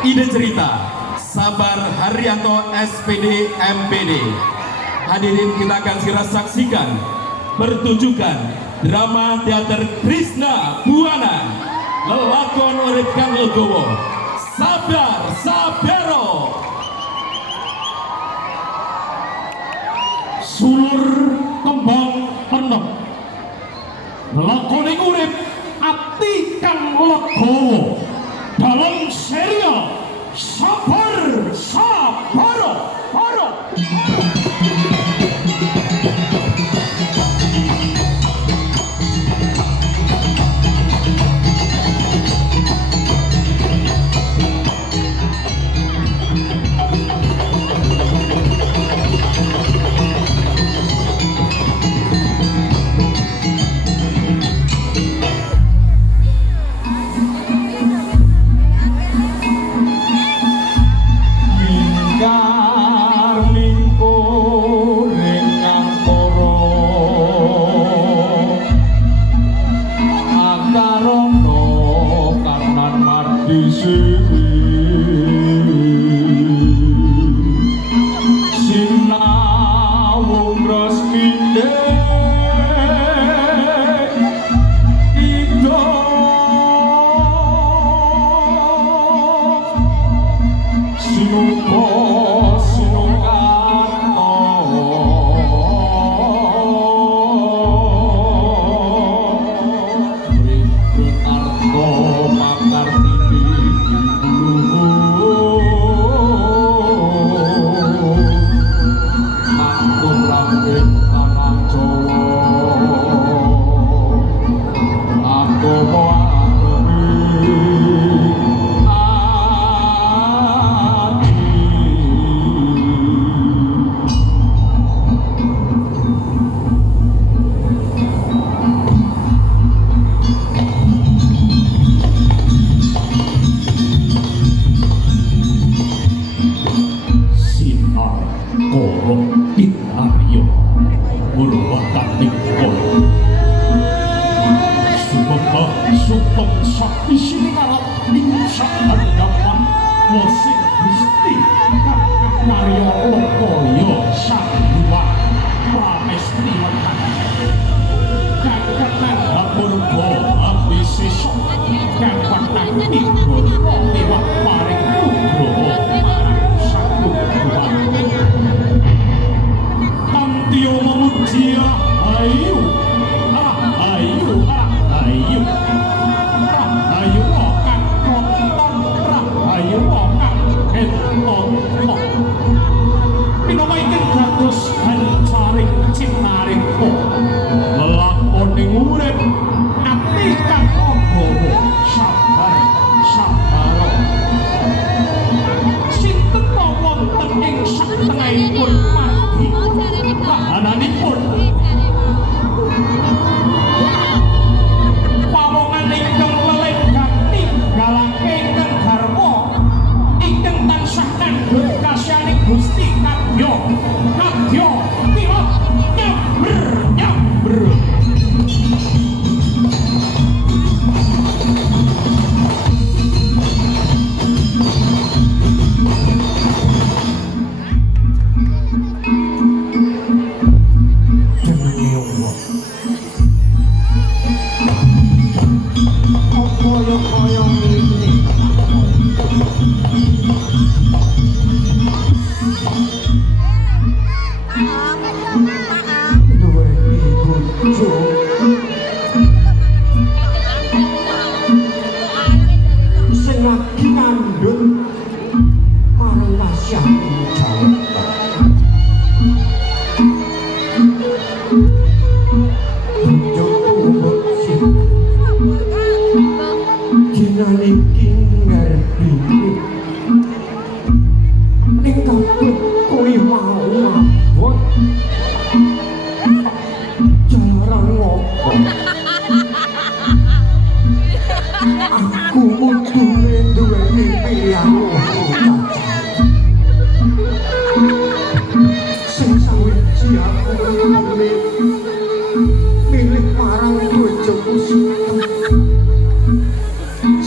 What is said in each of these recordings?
Ide cerita Sabar Haryanto SPD MPD. Hadirin, kita akan segera saksikan pertunjukan drama teater Krishna Buana lelakon urip Kang Legowo Sabar Sabero. Sulur kembang penem lelakon urip ati Kang Legowo dalam serial Sabar Sabaro.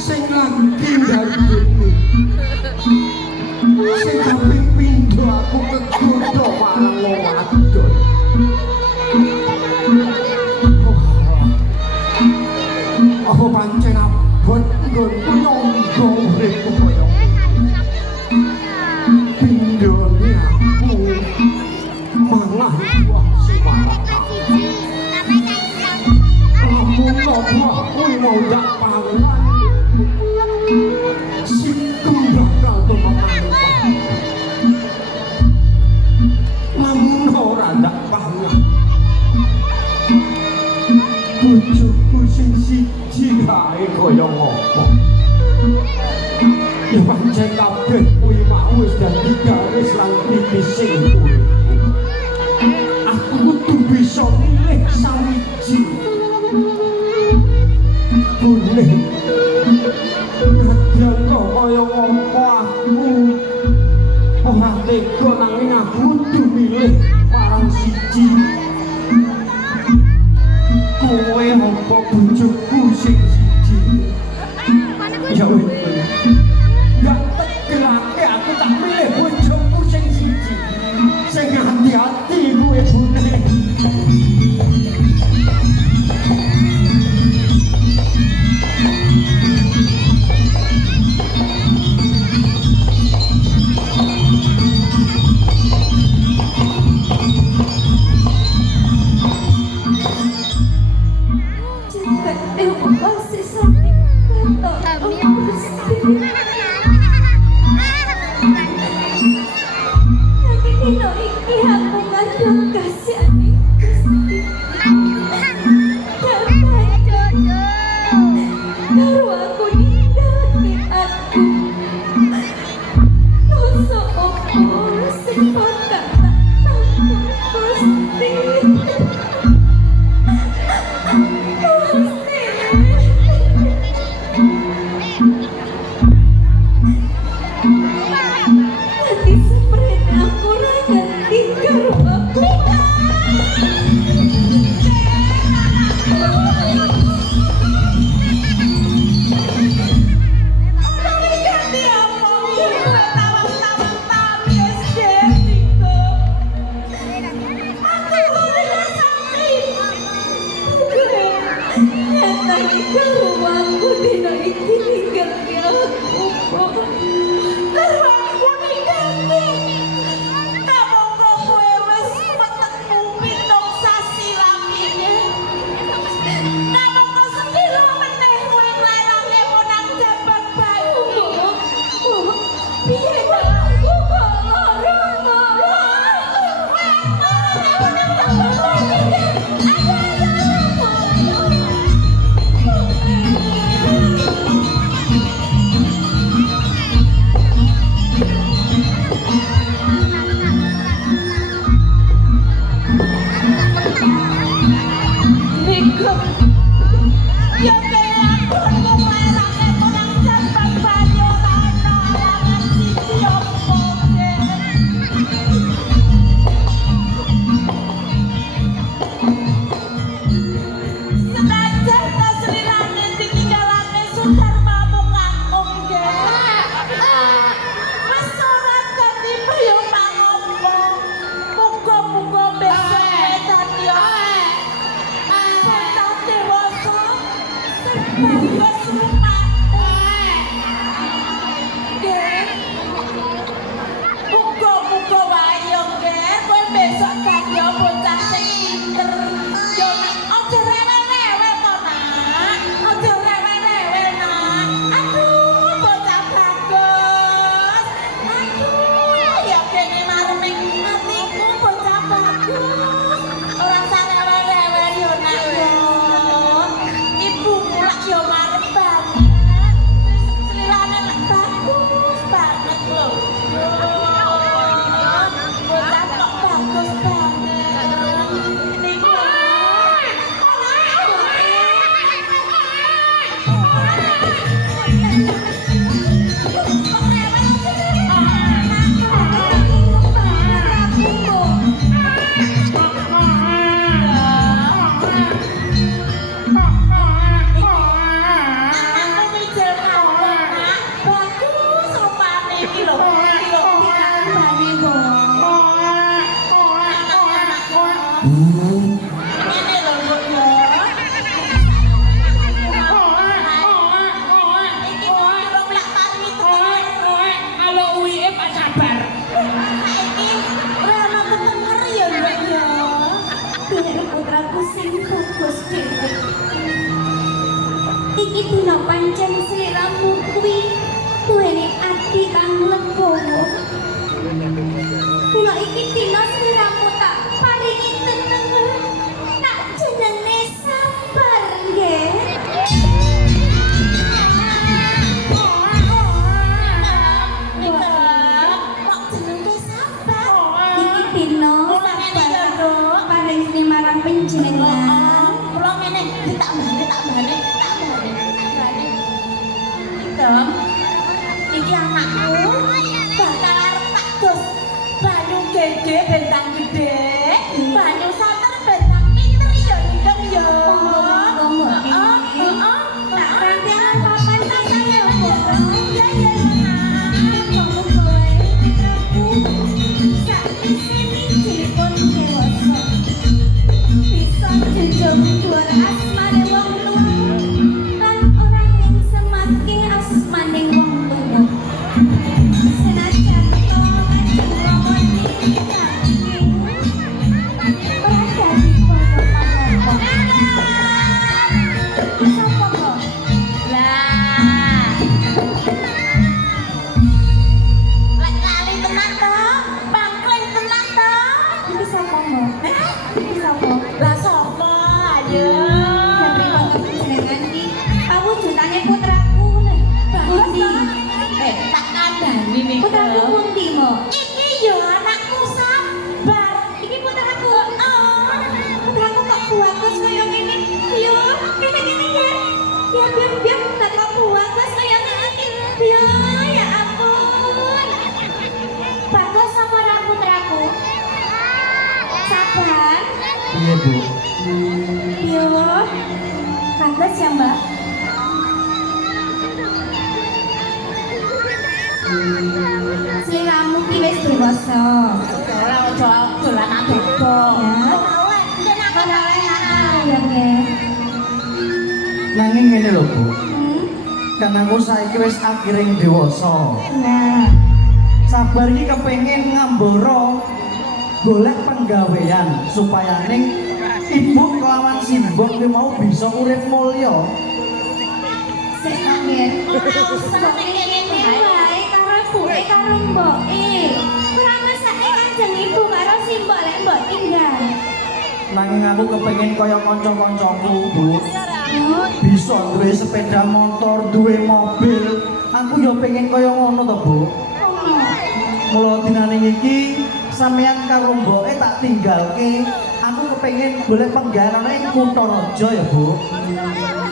Sing lagi ndarbeni uripku koyo pindhone aku mangan buah semana lamun buah kuwi mau dak pangan siku bakal temenan lamun ora dak pangan bojoku sing siji kae kaya ngopo ya pancen kabeh kuwi mau wis dadi garis lan titis sing aku kudu bisa milih sawiji boleh nadyan kaya ngopo aku ora tega nanging aku kudu milih marang siji kowe apa bojoku sing siji ya wis gak tegelake aku tak milih bojoku sing siji sing hati-hati kuwe bune iki dina pancen sliramu kuwi duweni ati kang legowo. Dina iki dina sliramu tak paringi teneng, tak jenenge sabar nggih. Panjenengan kula ngene ditambah Dem iki anakku bakal arep tak dos banyu gede bentang gede banyu santer bentang pinter ya Dem ya tak rampian papan tak saya ya kamu kowe aku sak isine cilipun dewasa bisa jujur dhuwur asmane wong tuwa lan orang yang semake asmane wong tuwa senajan to ajeng rawani saking berada di pondok sapa kok lah lek lali tenan to pangkling tenan to iki sapa kok iki sapa lah sapa ayo awujudane putraku bagus tak kandhani nih putraku pundi mo iki yo anakku sabar iki putraku putraku kok bagus kaya ngene yo kene ya biar tak kok bagus kaya ngene yo ya ampun bagus sama putraku sabar Iya, Bu. yo bagus ya mbak sliramu ki wis dewasa ora ojo dolanan bebo ora oleh ya nggih Nanging ngene lho, Bu. Kan aku saiki wis akiring dewasa. nah Sabar iki kepengin ngambara golek penggawean supaya ning ibu kelawan simbok ki mau bisa urip mulya. sik nggih ora usah ning kene wae karo ibuke karo mboke ora mesake kanjeng ibu karo simbok lek mbok tinggal Nanging aku kepengin kaya kanca-kancaku, Bu. Bisa duwe sepeda motor, duwe mobil. Aku ya pengen kaya ngono to, Bu. Mula dinane iki sampeyan karo mboke tak tinggalke. Aku kepengin golek penggawean ing Kutha Raja ya, Bu.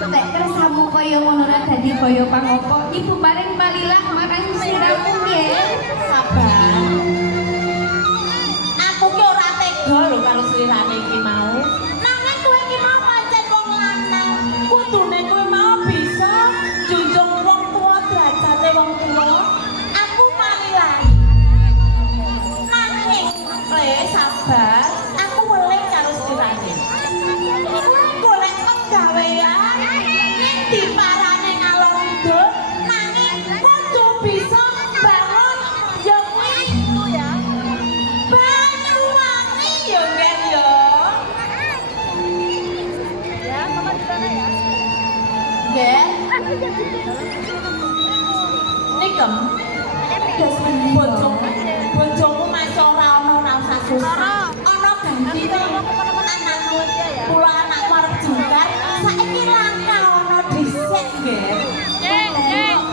Nek kersamu kaya ngono ra dadi kaya pangopo, ibu paring palilah marang sliramu nggih. sabar aku ki ora tega lho karo slirane iki mau nanging kowe iki mau pancen wong lanang kudune kowe mau bisa junjung wong tuwa derajate wong tuwa aku malilai nanging kowe sabar aku weling karo slirane golek penggawean diparane ngalor ngidul nanging kudu bisa bangun ya kuwi Banyuwangi ya nggih ya nggih nikem bojomu masih ora usah susah ana gantine anakmu kula anakku arep jungkar saiki langka ana dhisik nggih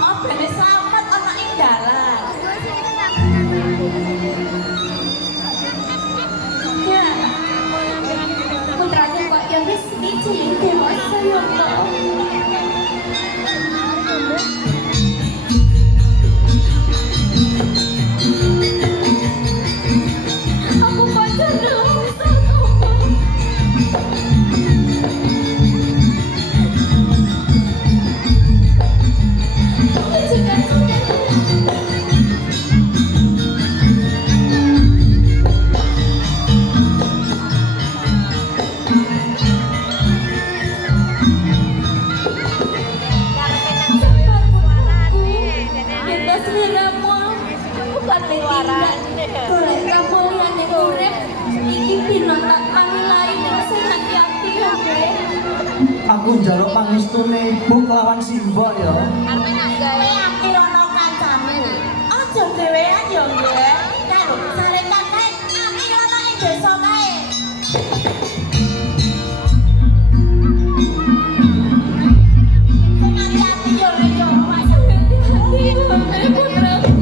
oh bene slamet ana ing dalan Ya. Putraku kok ya wis cilik dewasa ya kok. Aku pacar dalam usahaku. Golek kamulyane urip iki dina tak pamilai sing ati-ati ya, Nggih. Aku njaluk pangestune ibu kelawan simbok ya. Kowe akeh ana kancamu. Aja dhewean yo nggih. Karo sarekan kae akeh ana ing desa kae. Sing ati-ati yo nek yo Mas. Hati-hati putraku.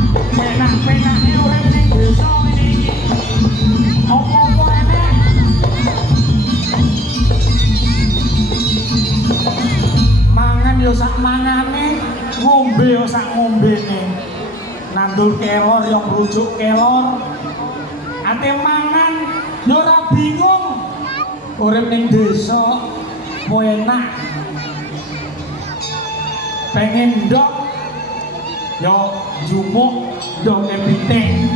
Penak-penakne urip ning desa ngene iki. Apa-apa enek. Mangan yo sak mangane, ngombe yo sak ngombene. Nandul kelor yo ngrujuk kelor. Ate mangan yo ora bingung. Urip ning desa mo enak. Pengen ndok yo jumuk ndok piting.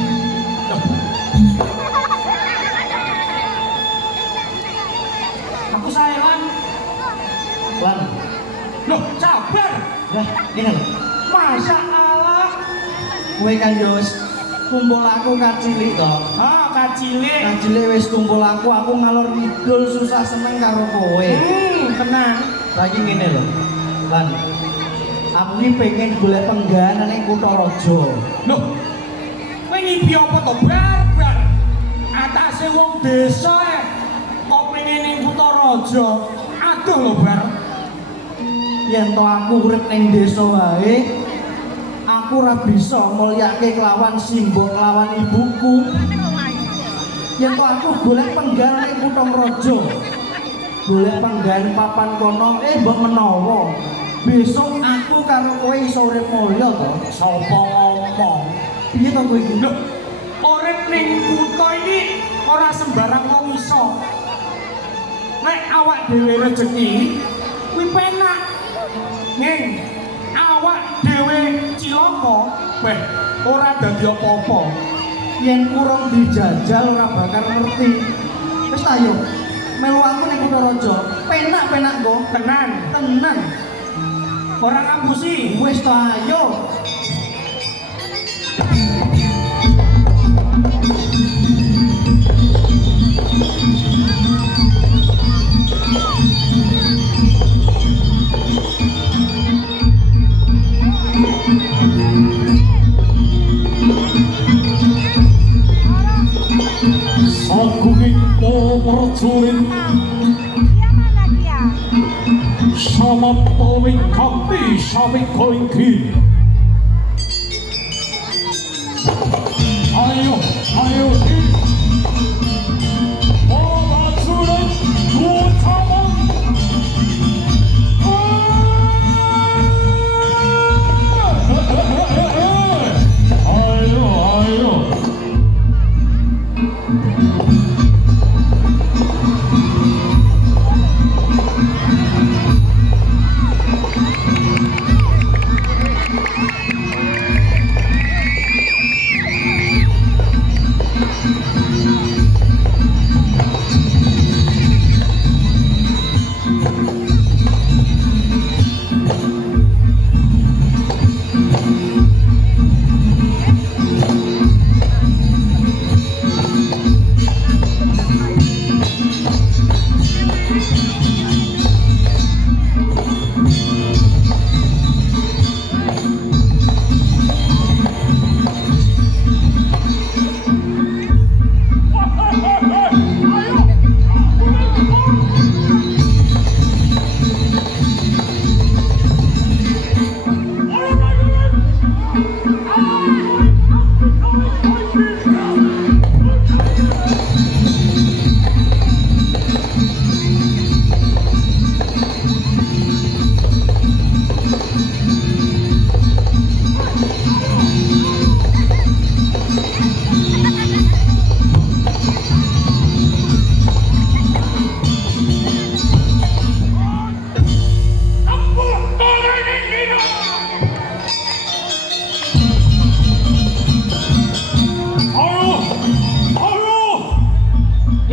Aku sayang. Lan, Loh, sabar. dah, ini lho. Masya Allah. Kowe kan yo wis kumpul aku kacilik to. Ah, kacile. Kacilik wis kumpul aku ngalor ngidul susah seneng karo kowe. Tenang. Lagi ngene lho. Lan, aku iki pengen golek pengganan ning Kutaraja. Loh, kowe ngipi apa to, Bar? Atase wong desa kok pengen ning Kutaraja. Aduh lho, Bar. Yen to aku urip ning desa wae, aku ora bisa mulyake kelawan simbok kelawan ibuku. Yen to aku golek pengganan ning Kutaraja. Golek pengganan papan kono, mbok menawa besok aku karo kowe iso urip mulya to. Sapa ngomong? Piye to kowe iki? Loh, urip ning kutha iki ora sembarang wong iso. Nek awak dhewe rezeki, kuwi penak. Ning awak dhewe cilaka, weh ora dadi apa-apa. Yen kurang dijajal ora bakal ngerti. Wis ta yo. Melu aku ning Kutaraja. Penak-penak kok. Tenan, Tenan. ora ngapusi. Wis ta ayo. Sagunging pamerjurit samapawing kampi samikainggi. Ayo, ayo, pamerjurit utama. Ayo, ayo.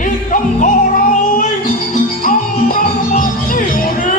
Ikang korawing ang narmati ori.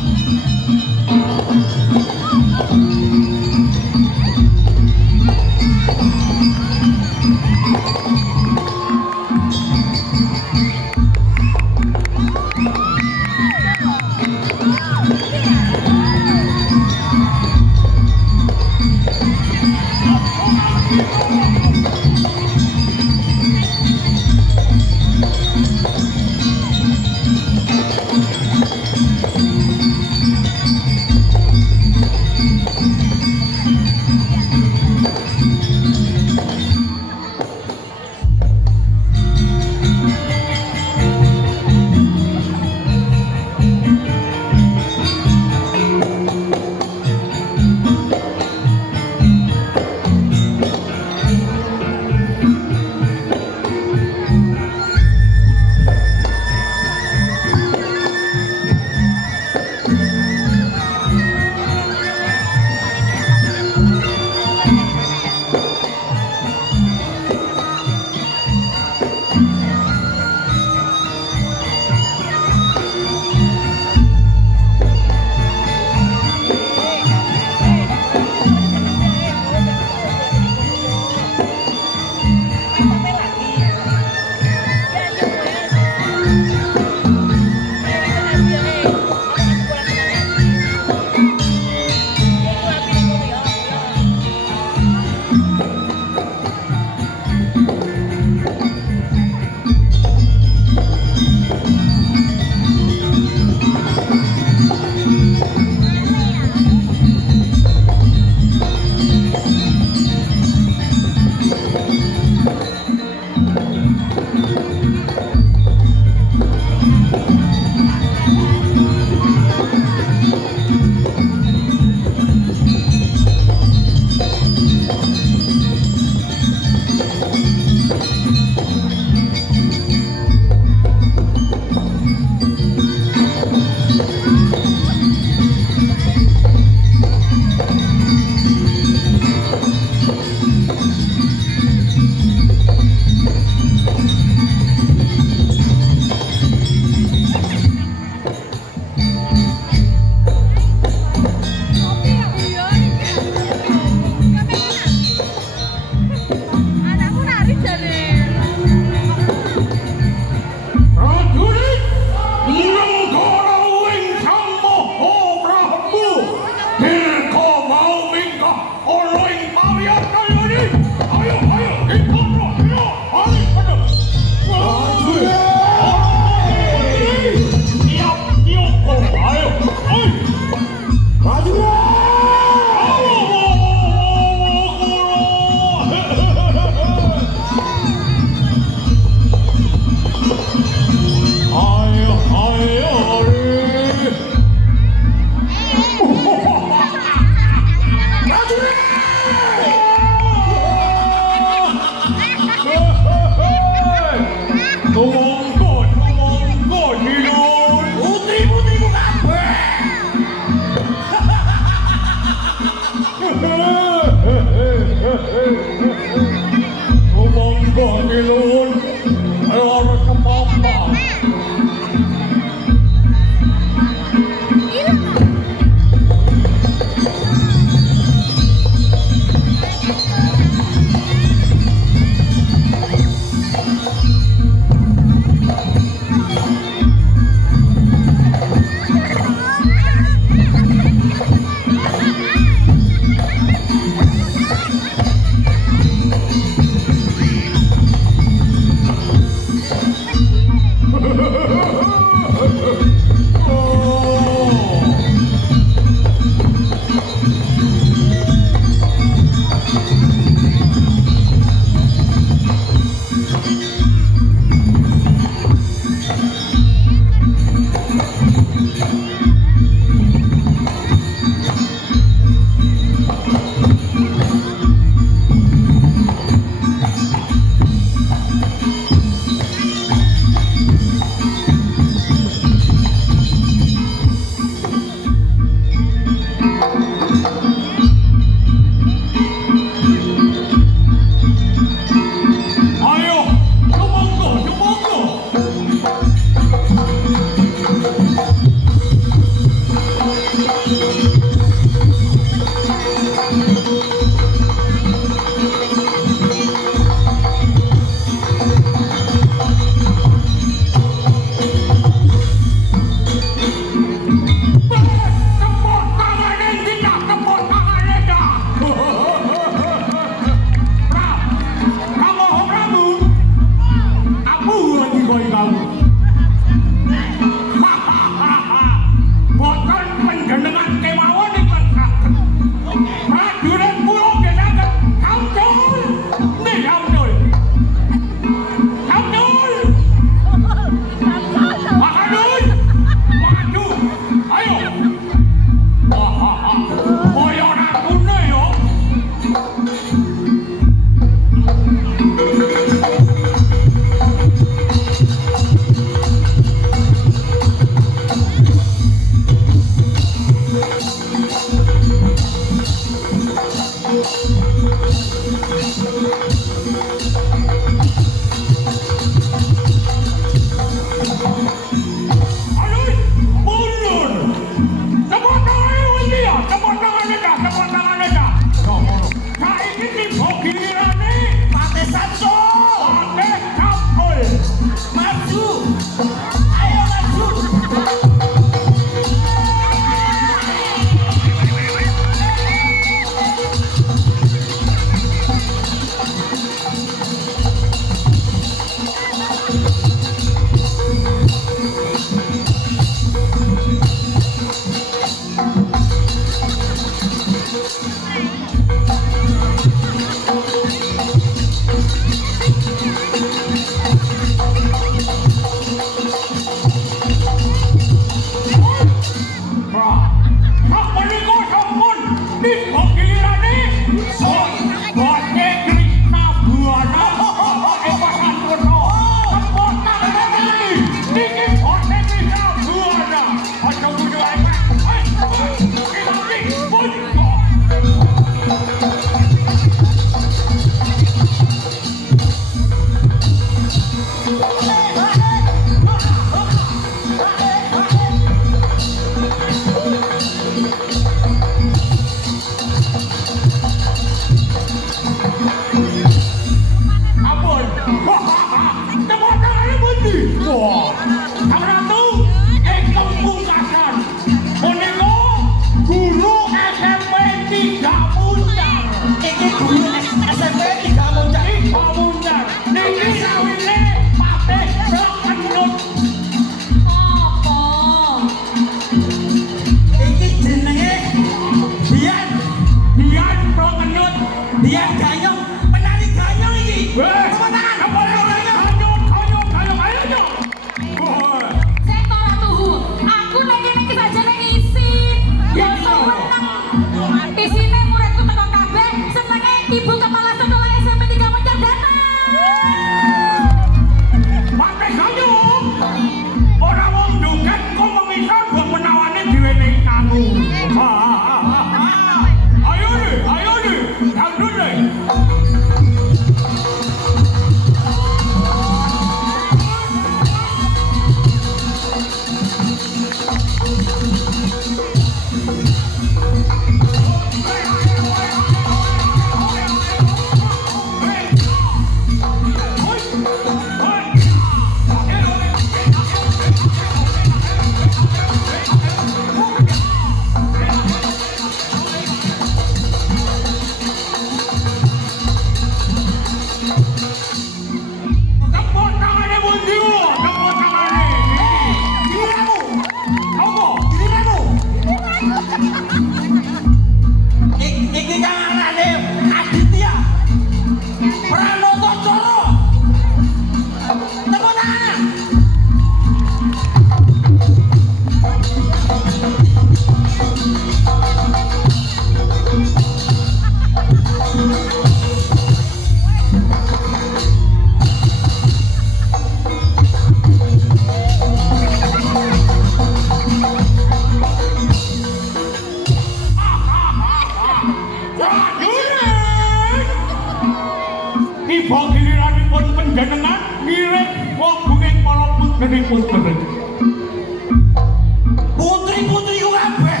Putri-putri ku kabeh.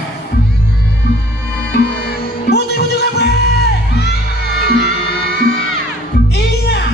Putri-putri kabeh. Ingat.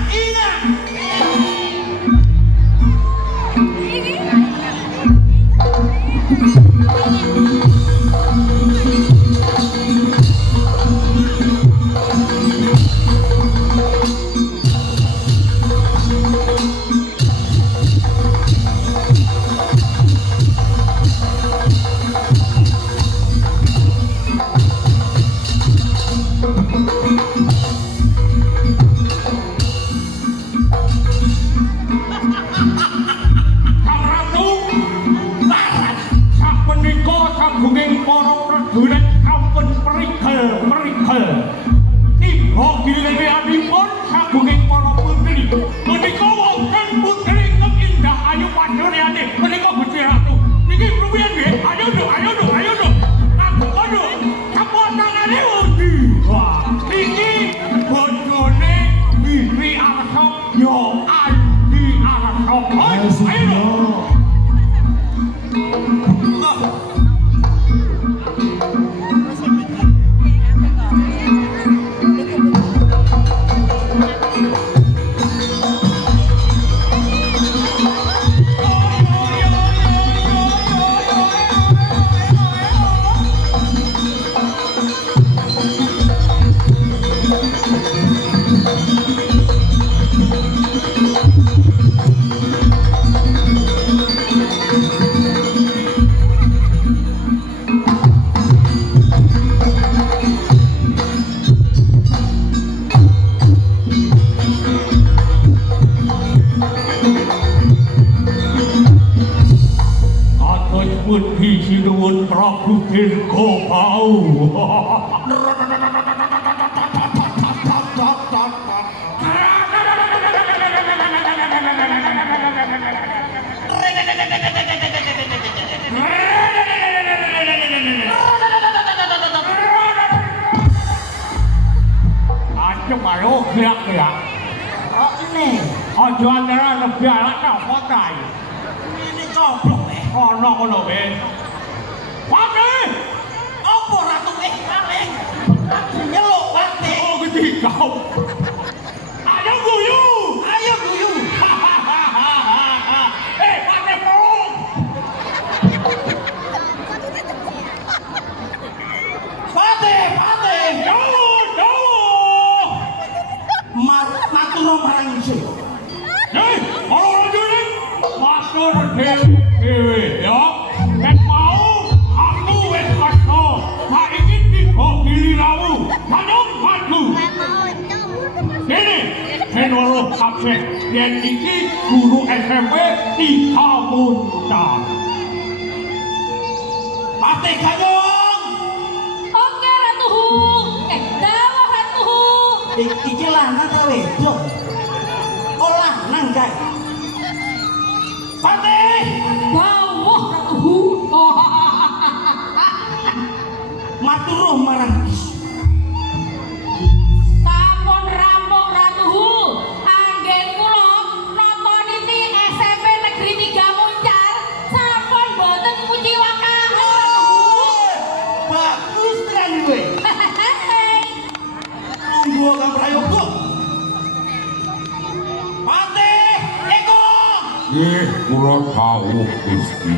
Gunging para prajurit kampun perikel tiba giliranipun sagunging para putri menika wonten putri ingkang indah ayu padhariyane menika Gusti Ratu niki rumiyin nggih ayo do aduh sapa tangane undi wah niki bojone Bibi Arsop yo Andi Arsop ayo biar tak pakai. Ini coplok Ono be. Pati. Apa ratu paling? Nyeluk pati. Oh gede kau. Ayo guyu. Ayo guyu. Pati peluk. Pati. Jauh. Matur marang isih. Orang ini matur dewe ya. Nek mau aku wis kasta. Tak ingin digiliramu. Manung matu. Ini menurut absen yang ini guru SMP di Kamunta. Pati gayung. Oke Ratuhu. Dawuh Ratuhu. Iki lanang ta wedok? Oh lanang kae. Pati. Dawuh Ratuhu. Matur marang isih. Sampun rampung Ratuhu. Anggen kula nata niti SMP Negeri 3 Muncar. Sampun boten kuciwakan Ratuhu. Bagus tenan kowe. Tunggu kang prayoga. Pati, Eko. Kula tahu Gusti.